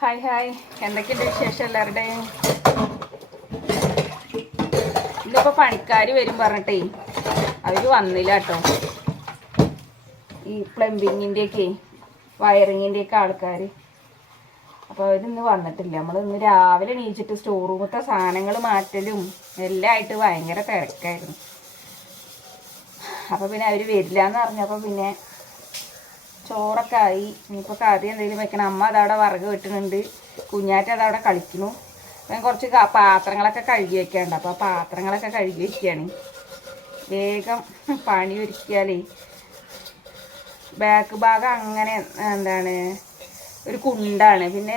Hi hi, എന്തൊക്കെയുണ്ട് വിശേഷം എല്ലാവരുടെയും? ഇന്നിപ്പോൾ പണിക്കാർ വരും പറഞ്ഞിട്ടേ അവർ വന്നില്ല കേട്ടോ. ഈ പ്ലംബിങ്ങിൻ്റെയൊക്കെ വയറിങ്ങിൻ്റെയൊക്കെ ആൾക്കാർ. അപ്പോൾ അവരിന്ന് വന്നിട്ടില്ല. ഇന്ന് രാവിലെ എണീച്ചിട്ട് സ്റ്റോർ റൂമത്തെ സാധനങ്ങൾ മാറ്റലും എല്ലാം ആയിട്ട് ഭയങ്കര തിരക്കായിരുന്നു. അപ്പോൾ പിന്നെ അവർ വരില്ല എന്ന് പറഞ്ഞപ്പോൾ പിന്നെ ചോറൊക്കെ ആയി. ഇനിയിപ്പോൾ കറി എന്തെങ്കിലും വെക്കണം. അമ്മ അതവിടെ വിറക് വെട്ടുന്നുണ്ട്, കുഞ്ഞാറ്റ അതവിടെ കളിക്കുന്നു. ഞാൻ കുറച്ച് പാത്രങ്ങളൊക്കെ കഴുകി വെക്കാനുണ്ട്. അപ്പോൾ ആ പാത്രങ്ങളൊക്കെ കഴുകി വെക്കുകയാണ്. വേഗം പണി ഒരുക്കിയാലേ ബാക്ക് ഭാഗം അങ്ങനെ ഒരു കുണ്ടാണ്. പിന്നെ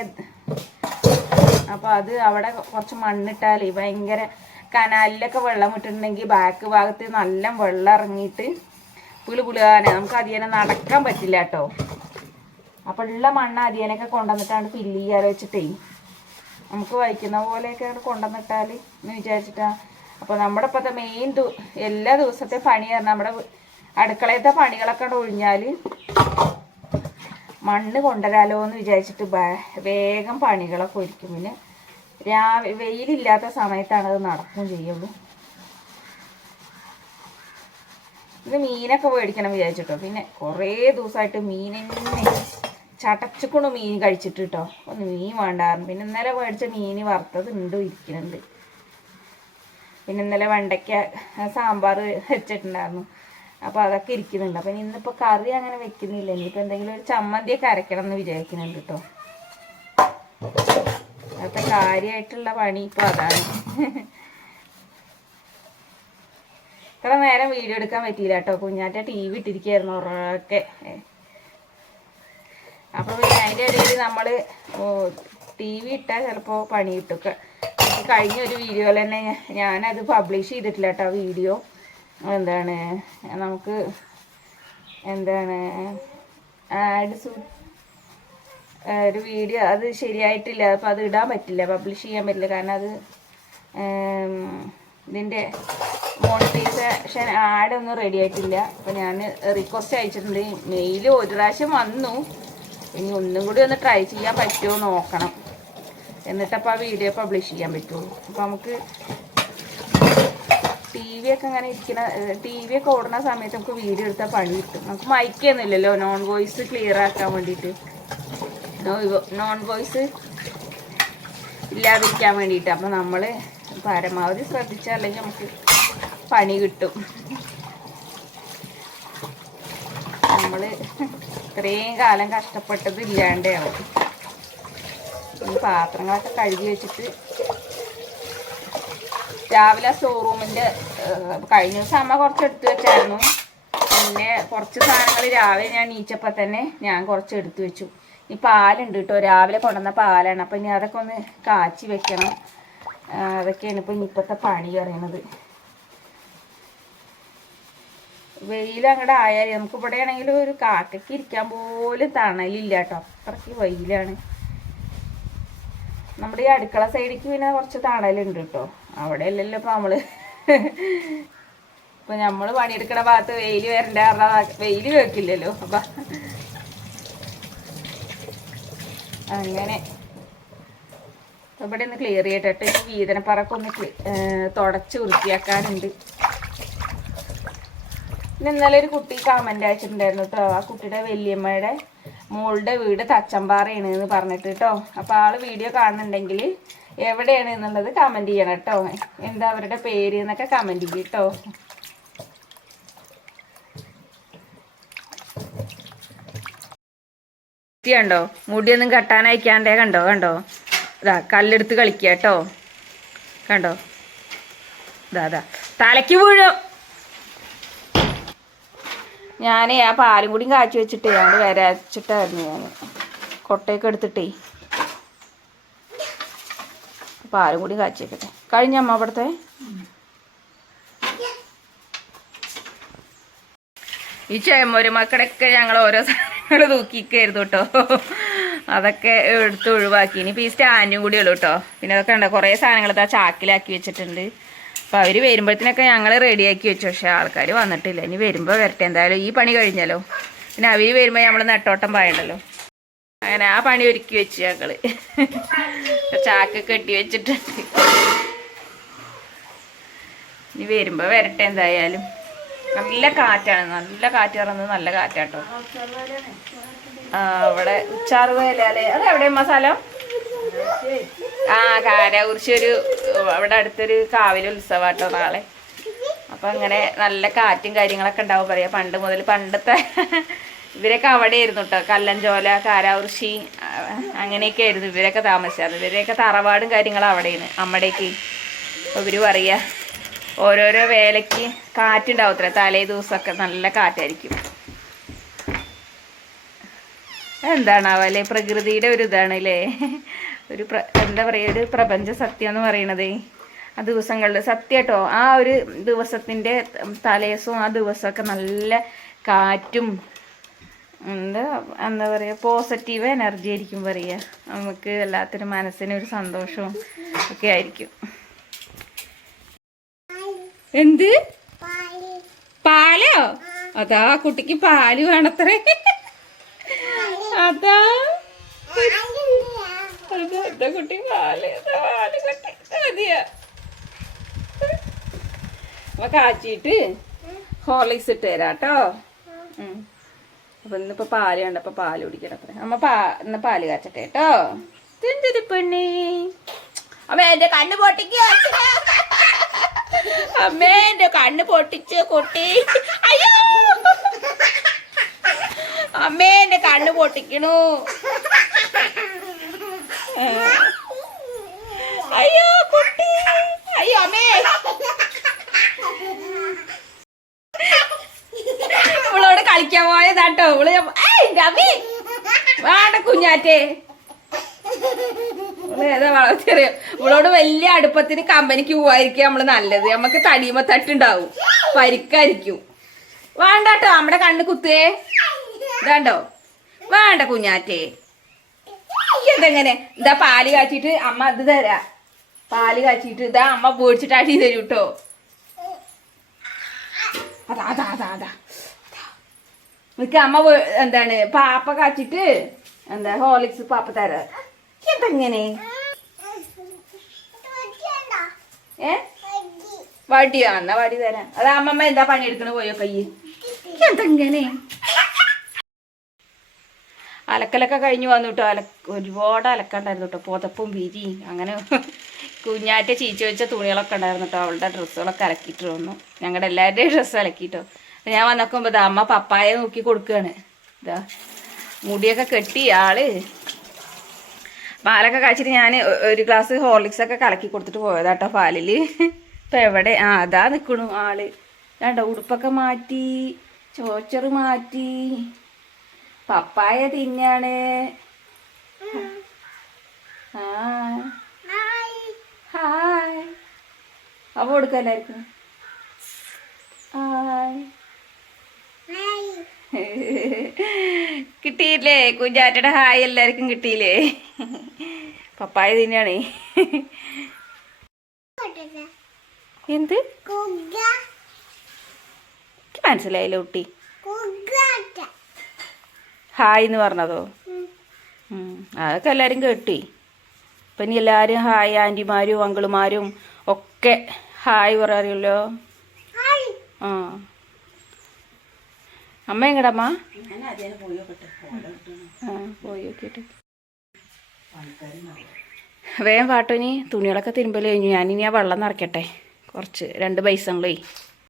അപ്പോൾ അത് അവിടെ കുറച്ച് മണ്ണിട്ടാലേ ഭയങ്കര കനാലിലൊക്കെ വെള്ളം ഇട്ടിട്ടുണ്ടെങ്കിൽ ബാക്ക് ഭാഗത്ത് നല്ല വെള്ളം ഇറങ്ങിയിട്ട് പുളിപുളിയാനെ നമുക്ക് അതിനെ നടക്കാൻ പറ്റില്ല കേട്ടോ. അപ്പോൾ ഉള്ള മണ്ണ് അതിനൊക്കെ കൊണ്ടുവന്നിട്ടാണ് ഫില്ല് ചെയ്യാറ് വെച്ചിട്ടേ നമുക്ക് വഹിക്കുന്ന പോലെയൊക്കെ കൊണ്ടുവന്നിട്ടാൽ എന്ന് വിചാരിച്ചിട്ടാണ്. അപ്പോൾ നമ്മുടെ ഇപ്പോഴത്തെ മെയിൻ എല്ലാ ദിവസത്തെ പണി പറഞ്ഞാൽ നമ്മുടെ അടുക്കളയത്തെ പണികളൊക്കെ ഒഴിഞ്ഞാൽ മണ്ണ് കൊണ്ടുവരാലോ എന്ന് വിചാരിച്ചിട്ട് വേഗം പണികളൊക്കെ ഒരുക്കും. പിന്നെ വെയിലില്ലാത്ത സമയത്താണ് അത് നടക്കുകയും ചെയ്യുള്ളൂ. ഇത് മീനൊക്കെ മേടിക്കണം വിചാരിച്ചിട്ടോ. പിന്നെ കുറേ ദിവസമായിട്ട് മീനെന്നെ ചടച്ചുകൊണ്ട് മീൻ കഴിച്ചിട്ട് കേട്ടോ. ഒന്ന് മീൻ വേണ്ടായിരുന്നു. പിന്നെ ഇന്നലെ മേടിച്ച മീൻ വറുത്തത് ഇരിക്കുന്നുണ്ട്. പിന്നെ ഇന്നലെ വെണ്ടയ്ക്ക സാമ്പാർ വെച്ചിട്ടുണ്ടായിരുന്നു. അപ്പോൾ അതൊക്കെ ഇരിക്കുന്നുണ്ട്. അപ്പം ഇന്നിപ്പോൾ കറി അങ്ങനെ വെക്കുന്നില്ല. ഇനിയിപ്പോൾ എന്തെങ്കിലും ഒരു ചമ്മന്തിയൊക്കെ അരയ്ക്കണം എന്ന് വിചാരിക്കുന്നുണ്ട് കേട്ടോ. അതൊക്കെ കാര്യമായിട്ടുള്ള പണി ഇപ്പോൾ അതാണ്. ഇത്ര നേരം വീഡിയോ എടുക്കാൻ പറ്റിയില്ല കേട്ടോ. കുഞ്ഞാറ്റ TV ഇട്ടിരിക്കുകയായിരുന്നു ഉറക്കെ. അപ്പോൾ പിന്നെ അതിൻ്റെ ഇടയിൽ നമ്മൾ TV ഇട്ടാൽ ചിലപ്പോൾ പണി കിട്ടും. കഴിഞ്ഞ ഒരു വീഡിയോയിൽ തന്നെ ഞാനത് പബ്ലിഷ് ചെയ്തിട്ടില്ല കേട്ടോ. വീഡിയോ നമുക്ക് ആഡ്സ് ഒരു വീഡിയോ അത് ശരിയായിട്ടില്ല. അപ്പോൾ അത് ഇടാൻ പറ്റില്ല, പബ്ലിഷ് ചെയ്യാൻ പറ്റില്ല. കാരണം അത് ഇതിൻ്റെ മോണിറ്റൈസേഷൻ ആഡൊന്നും റെഡി ആയിട്ടില്ല. അപ്പോൾ ഞാൻ റിക്വസ്റ്റ് അയച്ചിട്ടുണ്ട്. മെയിൽ ഒരു പ്രാവശ്യം വന്നു. ഇനി ഒന്നും കൂടി ഒന്ന് ട്രൈ ചെയ്യാൻ പറ്റുമോ നോക്കണം. എന്നിട്ടപ്പോൾ ആ വീഡിയോ പബ്ലിഷ് ചെയ്യാൻ പറ്റുള്ളൂ. അപ്പോൾ നമുക്ക് TV ഒക്കെ അങ്ങനെ TV ഒക്കെ ഓടുന്ന സമയത്ത് നമുക്ക് വീഡിയോ എടുത്താൽ പണി കിട്ടും. നമുക്ക് മൈക്കൊന്നുമില്ലല്ലോ നോൺ വോയിസ് ക്ലിയർ ആക്കാൻ വേണ്ടിയിട്ട്, നോൺ വോയിസ് ഇല്ലാതിരിക്കാൻ വേണ്ടിയിട്ട്. അപ്പോൾ നമ്മൾ പരമാവധി ശ്രദ്ധിച്ചാൽ അല്ലെങ്കിൽ നമുക്ക് പണി കിട്ടും. നമ്മൾ ഇത്രയും കാലം കഷ്ടപ്പെട്ടത് ഇല്ലാണ്ടാവും. ഈ പാത്രങ്ങളൊക്കെ കഴുകി വെച്ചിട്ട് രാവിലെ സ്റ്റോർ റൂമിൻ്റെ കഴിഞ്ഞ ദിവസം അമ്മ കുറച്ച് എടുത്തു വെച്ചായിരുന്നു. പിന്നെ കുറച്ച് സാധനങ്ങൾ രാവിലെ ഞാൻ നീച്ചപ്പോൾ തന്നെ ഞാൻ കുറച്ച് എടുത്തു വെച്ചു. ഈ പാലുണ്ട് കേട്ടോ, രാവിലെ കൊണ്ടുവന്ന പാലാണ്. അപ്പം ഇനി അതൊക്കെ ഒന്ന് കാച്ചി വെക്കണം. അതൊക്കെയാണ് ഇപ്പം ഇപ്പോഴത്തെ പണി പറയുന്നത്. വെയിലങ്ങോട്ട് ആയാൽ നമുക്ക് ഇവിടെ ആണെങ്കിലും ഒരു കാക്കയ്ക്ക് ഇരിക്കാൻ പോലും തണലില്ല കേട്ടോ. അത്രയ്ക്ക് വെയിലാണ്. നമ്മുടെ ഈ അടുക്കള സൈഡിലേക്ക് പിന്നെ കുറച്ച് തണലുണ്ട് കേട്ടോ. അവിടെ അല്ലല്ലോ ഇപ്പം ഇപ്പം നമ്മൾ പണിയെടുക്കണ ഭാഗത്ത് വെയിൽ വരണ്ട പറഞ്ഞാൽ വെയിൽ വെക്കില്ലല്ലോ. അപ്പം അങ്ങനെ ഇവിടെ ഒന്ന് ക്ലിയർ ചെയ്തിട്ട് ഈ വീതനപ്പറക്കൊന്ന് തുടച്ച് വൃത്തിയാക്കാനുണ്ട്. പിന്നെ ഇന്നലെ ഒരു കുട്ടി കമൻ്റ് അയച്ചിട്ടുണ്ടായിരുന്നു കേട്ടോ. ആ കുട്ടിയുടെ വല്യമ്മയുടെ മോളുടെ വീട് തച്ചമ്പാറയാണ് എന്ന് പറഞ്ഞിട്ട് കേട്ടോ. അപ്പോൾ ആൾ വീഡിയോ കാണുന്നുണ്ടെങ്കിൽ എവിടെയാണ് എന്നുള്ളത് കമൻറ്റ് ചെയ്യണം കേട്ടോ. എന്താ അവരുടെ പേര് എന്നൊക്കെ കമൻറ്റ് ചെയ്യും കേട്ടോ. കണ്ടോ, മുടിയൊന്നും കെട്ടാനയക്കാണ്ടേ. കണ്ടോ ഇതാ കല്ലെടുത്ത് കളിക്കുക കേട്ടോ. കണ്ടോ ഇതാ തലയ്ക്ക് വീഴും. ഞാൻ ആ പാലും കൂടിയും കാച്ചി വെച്ചിട്ടേ ഞങ്ങൾ വരച്ചിട്ടായിരുന്നു. ഞാൻ കൊട്ടയൊക്കെ എടുത്തിട്ടേ പാലും കൂടി കാച്ചി വെക്കട്ടെ. കഴിഞ്ഞമ്മ അവിടുത്തെ ഈ ചേമോരുമക്കടൊക്കെ ഞങ്ങൾ ഓരോ സാധനങ്ങൾ തൂക്കിക്കായിരുന്നു കേട്ടോ. അതൊക്കെ എടുത്ത് ഒഴിവാക്കി. ഇനിയിപ്പോൾ ഈ സ്റ്റാൻഡും കൂടി ഉള്ളൂ കേട്ടോ. പിന്നെ അതൊക്കെ ഉണ്ടോ കുറേ സാധനങ്ങൾ ചാക്കിലാക്കി വെച്ചിട്ടുണ്ട്. അപ്പോൾ അവർ വരുമ്പോഴത്തേനൊക്കെ ഞങ്ങൾ റെഡിയാക്കി വെച്ചു. പക്ഷേ ആൾക്കാർ വന്നിട്ടില്ല. ഇനി വരുമ്പോൾ വരട്ടെ. എന്തായാലും ഈ പണി കഴിഞ്ഞല്ലോ. പിന്നെ അവർ വരുമ്പോൾ നമ്മൾ നെട്ടോട്ടം പായണ്ടല്ലോ. അങ്ങനെ ആ പണി ഒരുക്കി വെച്ച് ഞങ്ങള് ചാക്ക് കെട്ടി വെച്ചിട്ടുണ്ട്. ഇനി വരുമ്പോ വരട്ടെ എന്തായാലും. നല്ല കാറ്റാണ്, നല്ല കാറ്റ് പറയുന്നത് നല്ല കാറ്റാട്ടോ. അവിടെ ഉച്ചാറുവേലല്ലേ, അത് എവിടെയമ്മ സ്ഥലം? കാരാകുറിശി അവിടെ അടുത്തൊരു കാവിലെ ഉത്സവാട്ടോ നാളെ. അപ്പൊ അങ്ങനെ നല്ല കാറ്റും കാര്യങ്ങളൊക്കെ ഉണ്ടാവും പറയാ. പണ്ട് മുതൽ പണ്ടത്തെ ഇവരൊക്കെ അവിടെ ആയിരുന്നു കേട്ടോ. കല്ലഞ്ചോല, കാരാകുറിശി അങ്ങനെയൊക്കെ ആയിരുന്നു ഇവരൊക്കെ താമസിച്ചത്. ഇവരെയൊക്കെ തറവാടും കാര്യങ്ങളും അവിടെയാണ് അമ്മടേക്ക്. അപ്പൊ ഇവര് പറയാ ഓരോരോ വേലയ്ക്ക് കാറ്റുണ്ടാവത്രേ. തലേ ദിവസമൊക്കെ നല്ല കാറ്റായിരിക്കും. എന്താണാവല്ലേ, പ്രകൃതിയുടെ ഒരു ഇതാണല്ലേ, എന്താ പറയുക, ഒരു പ്രപഞ്ച സത്യം എന്ന് പറയണതേ ആ ദിവസങ്ങളിൽ. സത്യട്ടോ, ആ ഒരു ദിവസത്തിൻ്റെ തലേസും ആ ദിവസമൊക്കെ നല്ല കാറ്റും എന്താ പറയുക, പോസിറ്റീവ് എനർജി ആയിരിക്കും പറയുക. നമുക്ക് എല്ലാത്തിനും മനസ്സിനൊരു സന്തോഷവും ഒക്കെ ആയിരിക്കും. എന്ത് പാലോ? അതാ കുട്ടിക്ക് പാല് വേണത്രേ. അതാ എന്താ കുട്ടി പാല് കുട്ടി മതിയാ. അപ്പൊ കാച്ചിട്ട് ഹോർലിക്സ് ഇട്ട് തരാട്ടോ. അപ്പൊ ഇന്നിപ്പോ പാല് കണ്ടപ്പോ പാല് കുടിക്കണം അത്ര. അമ്മ ഇന്ന് പാല് കാച്ചട്ടെ കേട്ടോ. എന്തൊരു പെണ്ണി, അമ്മ എന്റെ കണ്ണ് പൊട്ടിക്കോ, അമ്മേ എന്റെ കണ്ണ് പൊട്ടിച്ചു കുട്ടി. അയ്യോ അമ്മേ എന്റെ കണ്ണ് പൊട്ടിക്കണു. അയ്യോ കുട്ടി, അയ്യോ അമ്മേ. ഇവളോട് കളിക്കാൻ പോയതാട്ടോ. ഇവള് രവി വേണ്ട കുഞ്ഞാറ്റേ. ഏതാ വളർത്തിയറിയാം. ഇവളോട് വലിയ അടുപ്പത്തിന് കമ്പനിക്ക് പോവായിരിക്കും നമ്മള് നല്ലത്. നമുക്ക് തടിയുമ്പോ തട്ടുണ്ടാവും, പരിക്കായിരിക്കും. വേണ്ടാട്ടോ, നമ്മുടെ കണ്ണ് കുത്തേ. ഇതാണ്ടോ, വേണ്ട കുഞ്ഞാറ്റേ. എന്തെങ്ങനെ ഇതാ പാല് കാച്ചിട്ട് അമ്മ ഇത് തരാ. പാല് കാച്ചിട്ട് ഇതാ അമ്മ പേടിച്ചിട്ട് അടി തരൂ കേട്ടോ. അതാ അതാ അതാ അതാ നിക്ക് അമ്മ എന്താണ് പാപ്പ കാച്ചിട്ട് എന്താ ഹോർലിക്സ് പാപ്പ തരാ. എന്തെങ്ങനെ വടിയോ? എന്നാ വടി തരാം. അതാ അമ്മമ്മ എന്താ പണിയെടുക്കണ പോയോ കയ്യ്. എന്തെങ്ങനെ അലക്കലൊക്കെ കഴിഞ്ഞ് വന്നു കേട്ടോ. ഒരുപാട് അലക്കണ്ടായിരുന്നു കേട്ടോ. പുതപ്പും വിരിയും അങ്ങനെ കുഞ്ഞാറ്റ ചീച്ച വെച്ച തുണികളൊക്കെ ഉണ്ടായിരുന്നു കേട്ടോ. അവളുടെ ഡ്രസ്സുകളൊക്കെ അലക്കിയിട്ട് വന്നു. ഞങ്ങളുടെ എല്ലാവരുടെയും ഡ്രസ്സ് അലക്കിട്ടോ. ഞാൻ വന്നോക്കുമ്പോൾ ഇതാ അമ്മ പപ്പായ നോക്കി കൊടുക്കുകയാണ്. ഇതാ മുടിയൊക്കെ കെട്ടി ആള്. പാലൊക്കെ കാച്ചിട്ട് ഞാൻ ഒരു ഗ്ലാസ് ഹോർലിക്സൊക്കെ കലക്കി കൊടുത്തിട്ട് പോയതാട്ടോ പാലിൽ. ഇപ്പം എവിടെ? അതാ നിൽക്കണു ആള്. വേണ്ട ഉടുപ്പൊക്കെ മാറ്റി, ചോച്ചറ് മാറ്റി, പപ്പായ തിന്നാണ്. ഹായ് അപ്പൊ കൊടുക്കാം എല്ലാവർക്കും. കിട്ടിയില്ലേ കുഞ്ഞാറ്റയുടെ ഹായ് എല്ലാവർക്കും കിട്ടിയില്ലേ? പപ്പായ തിന്നാണേ. എന്ത് മനസ്സിലായില്ല കുട്ടി? ഹായ് എന്ന് പറഞ്ഞതോ? അതൊക്കെ എല്ലാവരും കേട്ടി. ഇപ്പം ഇനി എല്ലാവരും ഹായ്, ആൻറ്റിമാരും അങ്കിളുമാരും ഒക്കെ ഹായ് പറയാറിയല്ലോ. അമ്മ എങ്ങടമ്മ? പോയി നോക്കിയിട്ട് വേഗം പാട്ടോ. ഇനി തുണികളൊക്കെ തിരുമ്പല് കഴിഞ്ഞു. ഞാനിനി ആ വെള്ളം നിറയ്ക്കട്ടെ കുറച്ച്, 2 ബൈസങ്ങളേ.